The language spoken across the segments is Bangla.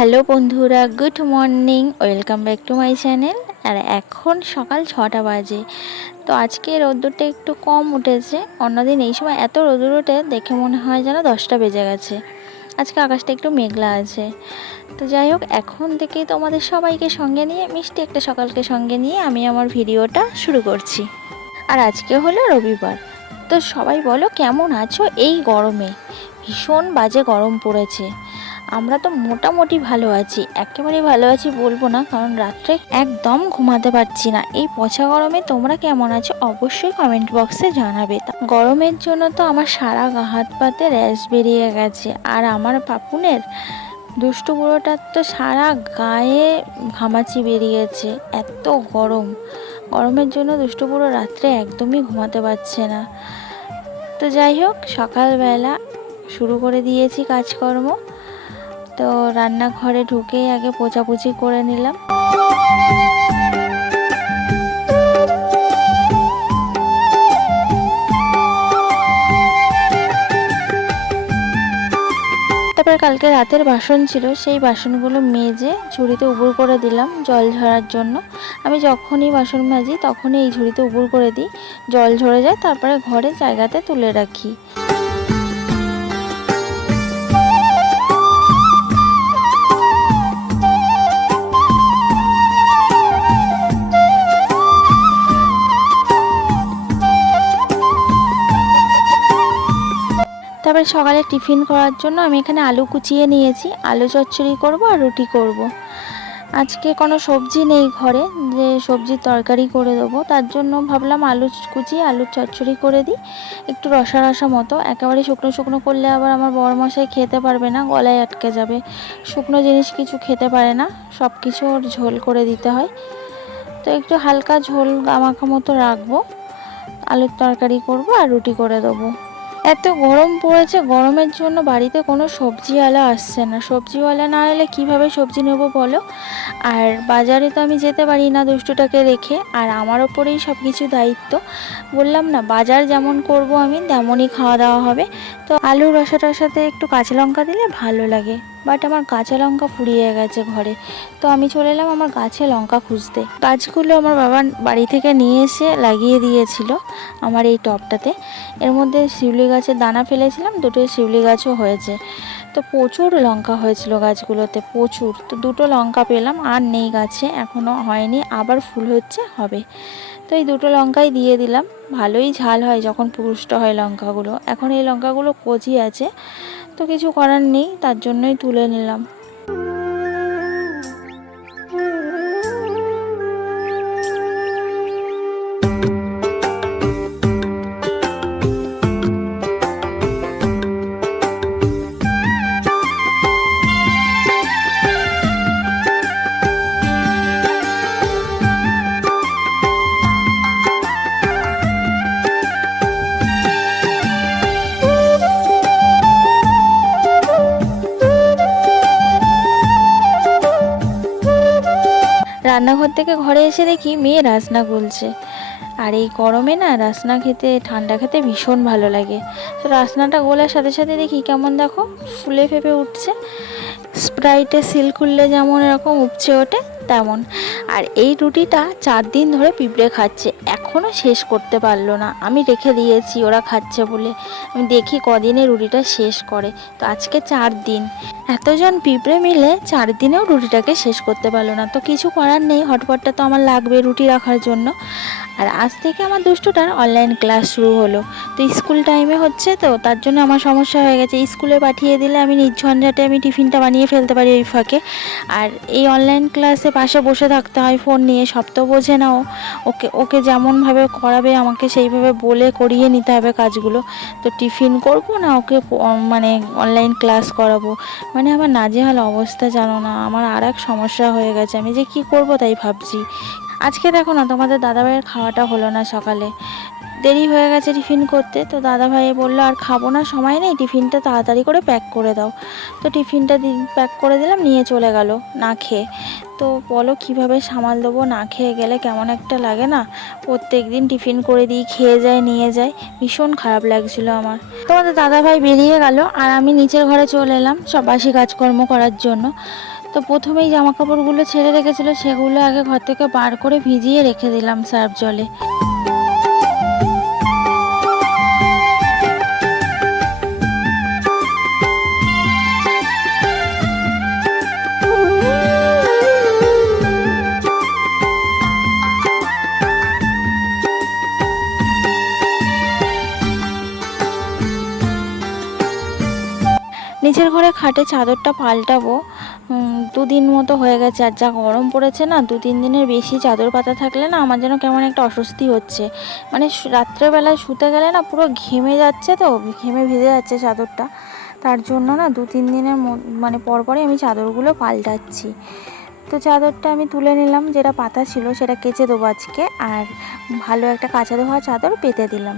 হ্যালো বন্ধুরা, good morning, welcome back to my channel. আর এখন সকাল ছটা বাজে। তো আজকে রোদ্দুরটা একটু কম উঠেছে। অন্যদিন এই সময় এত রোদ্দুর ওঠে, দেখে মনে হয় যেন দশটা বেজে গেছে। আজকে আকাশটা একটু মেঘলা আছে। তো যাই হোক, এখন থেকেই তোমাদের সবাইকে সঙ্গে নিয়ে, মিষ্টি একটা সকালকে সঙ্গে নিয়ে আমি আমার ভিডিওটা শুরু করছি। আর আজকে হলো রবিবার। তো সবাই বলো, কেমন আছো এই গরমে? ভীষণ বাজে গরম পড়েছে। আমরা তো মোটামুটি ভালো আছি, একেবারেই ভালো আছি বলব না, কারণ রাত্রে একদম ঘুমাতে পারছি না। এই পচা গরমে তোমরা কেমন আছো অবশ্যই কমেন্ট বক্সে জানাবে। গরমের জন্য তো আমার সারা গা হাত পাতে র্যাশ বেরিয়ে গেছে, আর আমার পাপুনের দুষ্টু বুড়োটার তো সারা গায়ে ঘামাচি বেরিয়েছে, এত গরম। গরমের জন্য দুষ্টু বুড়ো রাত্রে একদমই ঘুমাতে পারছে না। তো যাই হোক, সকালবেলা শুরু করে দিয়েছি কাজকর্ম। তো রান্নাঘরে ঢুকেই আগে পোছাপুছি করে নিলাম। তারপর কালকে রাতের বাসন ছিল, সেই বাসনগুলো মেজে ঝুড়িতে উবুর করে দিলাম জল ঝরার জন্য। আমি যখনই বাসন মাজি তখনই এই ঝুড়িতে উবুর করে দিই, জল ঝরে যায়, তারপরে ঘরে জায়গাতে তুলে রাখি। তারপরে সকালে টিফিন করার জন্য। আমি এখানে আলু কুচিয়ে নিয়েছি। আলু চচ্চড়ি করব আর রুটি করব। আজকে কোনো সবজি নেই ঘরে। যে সবজির তরকারি করে দেবো। তার জন্য ভাবলাম আলু কুচিয়ে আলুর চচ্চড়ি করে দিই। একটু রসা রসা মতো। একেবারে শুকনো শুকনো করলে আবার আমার বড় মশাই খেতে পারবে না। গলায় আটকে যাবে। শুকনো জিনিস কিছু খেতে পারে না। সব কিছু ওর ঝোল করে দিতে হয়। তো একটু হালকা ঝোল গামাখা মতো রাখব। আলুর তরকারি করব আর রুটি করে দেবো। এত গরম পড়েছে, গরমের জন্য বাড়িতে কোনো সবজিওয়ালা আসছে না। সবজিওয়ালা না এলে কীভাবে সবজি নেব বলো? আর বাজারে তো আমি যেতে পারি না দুষ্টুটাকে রেখে আর আমার ওপরেই সব কিছু দায়িত্ব। বললাম না, বাজার যেমন করব আমি, তেমনই খাওয়া দাওয়া হবে। তো আলু রসা টসাতে একটু কাঁচা লঙ্কা দিলে ভালো লাগে। বাট আমার কাঁচা লঙ্কা ফুরিয়ে গেছে ঘরে। তো আমি চলে এলাম আমার গাছে লঙ্কা খুঁজতে। গাছগুলো আমার বাবা বাড়ি থেকে নিয়ে এসে লাগিয়ে দিয়েছিল আমার এই টবটাতে এর মধ্যে শিউলি গাছের দানা ফেলেছিলাম, দুটো শিউলি গাছও হয়েছে। তো প্রচুর লঙ্কা হয়েছিল গাছগুলোতে, প্রচুর। তো দুটো লঙ্কা পেলাম, আর নেই গাছে এখনও হয়নি, আবার ফুল হচ্ছে, হবে। তো এই দুটো লঙ্কাই দিয়ে দিলাম। ভালোই ঝাল হয় যখন পুরুষ্ট হয় লঙ্কাগুলো। এখন এই লঙ্কাগুলো কচি আছে। তো কিছু করার নেই তার জন্যই তুলে নিলাম। রান্নাঘর থেকে ঘরে এসে দেখি মেয়ে রাসনা গুলছে। আর এই গরমে না রাসনা খেতে, ঠান্ডা খেতে ভীষণ ভালো লাগে। তো রাসনাটা গোলার সাথে সাথে দেখি কেমন দেখো? ফুলে ফেপে উঠছে। স্প্রাইটে সিল খুললে যেমন এরকম উপচে ওঠে তেমন। আর এই রুটিটা চার দিন ধরে পিঁপড়ে খাচ্ছে। এখনও শেষ করতে পারল না। আমি রেখে দিয়েছি, ওরা খাচ্ছে বলে। আমি দেখি কদিনে রুটিটা শেষ করে। তো আজকে চার দিন। এতজন পিঁপড়ে মিলে চার দিনেও রুটিটাকে শেষ করতে পারল না। তো কিছু করার নেই। হটপটটা তো আমার লাগবে রুটি রাখার জন্য। আর আজ থেকে আমার দুষ্টুটার অনলাইন ক্লাস শুরু হলো। তো স্কুল টাইমে হচ্ছে তো, তার জন্য আমার সমস্যা হয়ে গেছে। স্কুলে পাঠিয়ে দিলে আমি নির্ঝঞ্ঝাটে আমি টিফিনটা বানিয়ে ফেলতে পারি ওই ফাঁকে। আর এই অনলাইন ক্লাসে পাশে বসে থাকতে হয় ফোন নিয়ে সব তো বোঝে না ও। ওকে ওকে যেমনভাবে করাবে, আমাকে সেইভাবে বলে করিয়ে নিতে হবে কাজগুলো। তো টিফিন করব না, ওকে মানে অনলাইন ক্লাস করাবো। মানে আমার নাজেহাল অবস্থা, জানো না। আমার আর এক সমস্যা হয়ে গেছে। আমি যে কি করব তাই ভাবছি। আজকে দেখো না, তোমাদের দাদাভাইয়ের খাওয়াটা হলো না সকালে। দেরি হয়ে গেছে টিফিন করতে। তো দাদা দাদাভাই বলল, আর খাব না, সময় নেই, টিফিনটা তাড়াতাড়ি করে প্যাক করে দাও। তো টিফিনটা প্যাক করে দিলাম, নিয়ে চলে গেল, না খেয়ে। তো বলো, কীভাবে সামাল দেবো, না খেয়ে গেলে কেমন একটা লাগে না? প্রত্যেক দিন টিফিন করে দিই, খেয়ে যায়, নিয়ে যায়। ভীষণ খারাপ লাগছিল আমার। তোমাদের দাদাভাই বেরিয়ে গেল, আর আমি নিচের ঘরে চলে এলাম সব বাসি কাজকর্ম করার জন্য। তো প্রথমেই জামা কাপড়গুলো ছেড়ে রেখেছিল, সেগুলো আগে ঘর থেকে বার করে ভিজিয়ে রেখে দিলাম সার্ফ জলে। নিচের ঘরে খাটে চাদরটা পাল্টাবো। দুদিন মতো হয়ে গেছে, আর যা গরম পড়েছে না দু তিন দিনের বেশি চাদর পাতা থাকলে না আমার যেন কেমন একটা অস্বস্তি হচ্ছে। মানে রাত্রেবেলায় শুতে গেলে না পুরো ঘেমে যাচ্ছে তো, ঘেমে ভিজে যাচ্ছে চাদরটা। তার জন্য না দু তিন দিনের মানে পর পরই আমি চাদরগুলো পাল্টাচ্ছি। তো চাদরটা আমি তুলে নিলাম, যেটা পাতা ছিল সেটা কেচে দেবো আজকে, আর ভালো একটা কাঁচা ধোয়া চাদর পেতে দিলাম।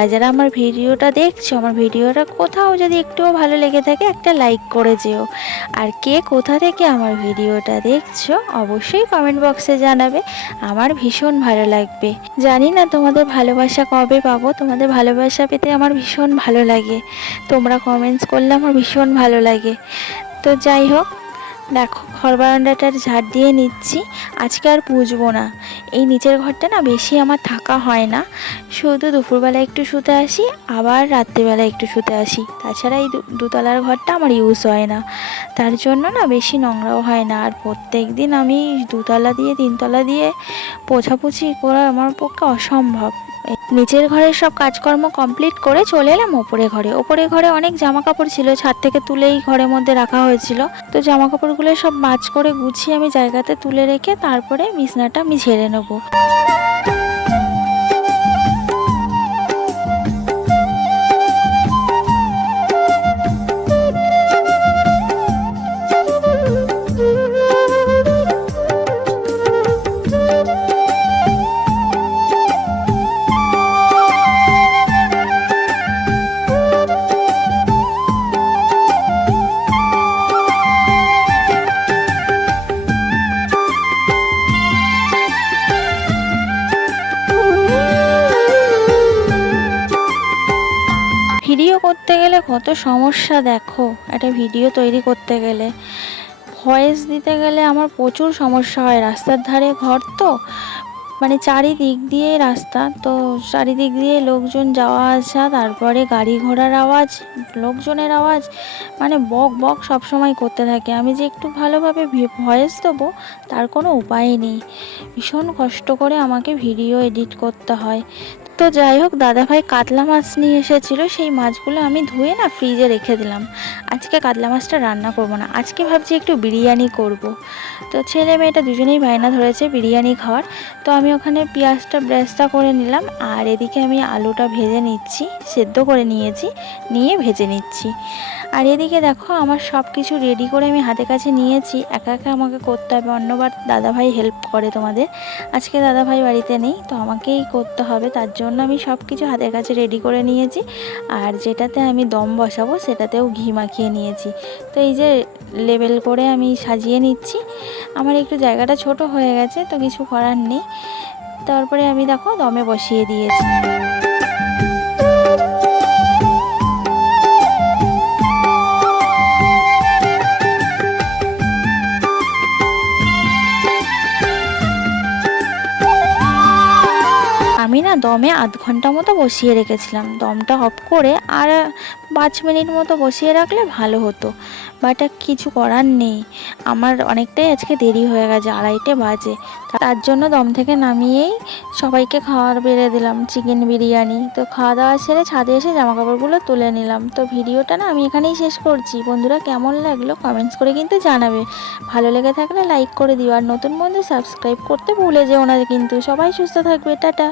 যারা যারা আমার ভিডিওটা দেখছ, আমার ভিডিওটা কোথাও যদি একটুও ভালো লেগে থাকে, একটা লাইক করে যেও। আর কে কোথা থেকে আমার ভিডিওটা দেখছ, অবশ্যই কমেন্ট বক্সে জানাবে। আমার ভীষণ ভালো লাগবে। জানি না তোমাদের ভালোবাসা কবে পাবো, তোমাদের ভালোবাসা পেতে আমার ভীষণ ভালো লাগে। তোমরা কমেন্টস করলে আমার ভীষণ ভালো লাগে। তো যাই হোক দেখো, ঘর বারান্দাটার ঝাড় দিয়ে নিচ্ছি। আজকে আর পুজবো না। এই নিচের ঘরটা না বেশি আমার থাকা হয় না। শুধু দুপুরবেলা একটু শুতে আসি, আবার রাত্রিবেলা একটু শুতে আসি। তাছাড়া এই দুতলার ঘরটা আমার ইউজ হয় না। তার জন্য না বেশি নোংরাও হয় না। আর প্রত্যেক দিন আমি দুতলা দিয়ে, তিনতলা দিয়ে পোছাপুছি করা আমার পক্ষে অসম্ভব। নিচের ঘরের সব কাজকর্ম কমপ্লিট করে চলে এলাম ওপরে ঘরে। ওপরে ঘরে অনেক জামা কাপড় ছিল, ছাদ থেকে তুলেই ঘরের মধ্যে রাখা হয়েছিল। তো জামা কাপড়গুলো সব মাছ করে গুছিয়ে আমি জায়গাতে তুলে রেখে তারপরে বিছনাটা আমি ঝেড়ে নেব। গেলে কত সমস্যা দেখো, একটা ভিডিও তৈরি করতে গেলে। ভয়েস দিতে গেলে আমার প্রচুর সমস্যা হয়, রাস্তার ধারে ঘর তো মানে চারিদিক দিয়ে রাস্তা, তো চারিদিক দিয়ে লোকজন যাওয়া আসা, তারপরে গাড়ি ঘোড়ার আওয়াজ, লোকজনের আওয়াজ মানে বক বক সব সময় করতে থাকে। আমি যে একটু ভালোভাবে ভয়েস দেবো, তার কোনো উপায় নেই। ভীষণ কষ্ট করে আমাকে ভিডিও এডিট করতে হয়। তো যাই হোক, দাদাভাই কাতলা মাছ নিয়ে এসেছিল, সেই মাছগুলো আমি ধুয়ে না ফ্রিজে রেখে দিলাম। আজকে কাতলা মাছটা রান্না করব না, আজকে ভাবছি একটু বিরিয়ানি করব। তো ছেলে মেয়েটা দুজনেই বায়না ধরেছে বিরিয়ানি খাওয়ার, তো আমি ওখানে পেঁয়াজটা ব্রেস্তা করে নিলাম, আর এদিকে আমি আলুটা ভেজে নিচ্ছি, সেদ্ধ করে নিয়েছি, নিয়ে ভেজে নিচ্ছি। আর এদিকে দেখো, আমার সব কিছু রেডি করে আমি হাতে কাছে নিয়েছি। একা একা আমাকে করতে হবে, অন্যবার দাদাভাই হেল্প করে তোমাদের। আজকে দাদাভাই বাড়িতে নেই, তো আমাকেই করতে হবে, তার জন্য আমি সব কিছু হাতের কাছে রেডি করে নিয়েছি। আর যেটাতে আমি দম বসাবো, সেটাতেও ঘি মাখিয়ে নিয়েছি। তো এই যে লেবেল করে আমি সাজিয়ে নিচ্ছি। আমার একটু জায়গাটা ছোট হয়ে গেছে, তো কিছু করার নেই। তারপরে আমি দেখো দমে বসিয়ে দিয়েছি। না, দমে আধ ঘণ্টা মতো বসিয়ে রেখেছিলাম। দমটা অফ করে আর পাঁচ মিনিট মতো বসিয়ে রাখলে ভালো হতো। বাট কিছু করার নেই। আমার অনেকটাই আজকে দেরি হয়ে গেছে, আড়াইটে বাজে। তার জন্য দম থেকে নামিয়েই সবাইকে খাওয়ার বেড়ে দিলাম, চিকেন বিরিয়ানি। তো খাওয়া দাওয়া সেরে ছাদে এসে জামা কাপড়গুলো তুলে নিলাম। তো ভিডিওটা না আমি এখানেই শেষ করছি। বন্ধুরা কেমন লাগল কমেন্টস করে কিন্তু জানাবে। ভালো লেগে থাকলে লাইক করে দিও। আর নতুন বন্ধু সাবস্ক্রাইব করতে ভুলে যেও না কিন্তু। সবাই সুস্থ থাকবে। টাটা।